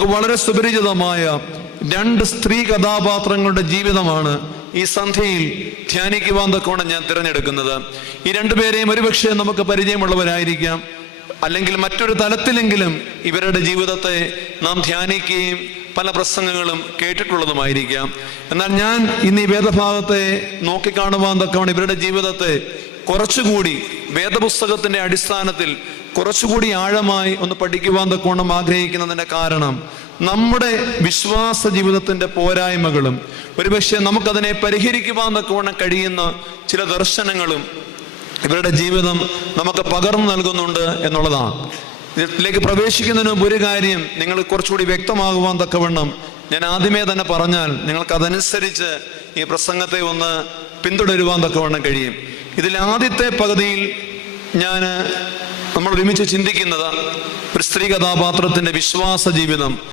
നമുക്ക് വളരെ സുപരിചിതമായ രണ്ട് സ്ത്രീ കഥാപാത്രങ്ങളുടെ ജീവിതമാണ് ഈ സന്ധ്യയിൽ ധ്യാനിക്കുവാൻ തക്കോണം ഞാൻ തിരഞ്ഞെടുക്കുന്നത്. ഈ രണ്ടുപേരെയും ഒരുപക്ഷെ നമുക്ക് പരിചയമുള്ളവരായിരിക്കാം. അല്ലെങ്കിൽ മറ്റൊരു തലത്തിലെങ്കിലും ഇവരുടെ ജീവിതത്തെ നാം ധ്യാനിക്കുകയും പല പ്രസംഗങ്ങളും കേട്ടിട്ടുള്ളതുമായിരിക്കാം. എന്നാൽ ഞാൻ ഇന്ന് ഈ വേദഭാഗത്തെ നോക്കിക്കാണുവാൻ തക്കവണ് ഇവരുടെ ജീവിതത്തെ കുറച്ചുകൂടി വേദപുസ്തകത്തിന്റെ അടിസ്ഥാനത്തിൽ കുറച്ചുകൂടി ആഴമായി ഒന്ന് പഠിക്കുവാൻ തക്കോണം ആഗ്രഹിക്കുന്നതിന്റെ കാരണം നമ്മുടെ വിശ്വാസ ജീവിതത്തിന്റെ പോരായ്മകളും ഒരുപക്ഷെ നമുക്കതിനെ പരിഹരിക്കുവാൻ തക്കോണം കഴിയുന്ന ചില ദർശനങ്ങളും ഇവരുടെ ജീവിതം നമുക്ക് പകർന്നു നൽകുന്നുണ്ട് എന്നുള്ളതാണ്. ഇതിലേക്ക് പ്രവേശിക്കുന്നതിന് മുമ്പ് ഒരു കാര്യം നിങ്ങൾ കുറച്ചുകൂടി വ്യക്തമാകുവാൻ തക്കവണ്ണം ഞാൻ ആദ്യമേ തന്നെ പറഞ്ഞാൽ നിങ്ങൾക്ക് അതനുസരിച്ച് ഈ പ്രസംഗത്തെ ഒന്ന് പിന്തുടരുവാൻ തക്കവണ്ണം കഴിയും. ഇതിൽ ആദ്യത്തെ പകുതിയിൽ ഞാൻ നമ്മൾ ഒരുമിച്ച് ചിന്തിക്കുന്നത് ഒരു സ്ത്രീ കഥാപാത്രത്തിന്റെ വിശ്വാസ ജീവിതം.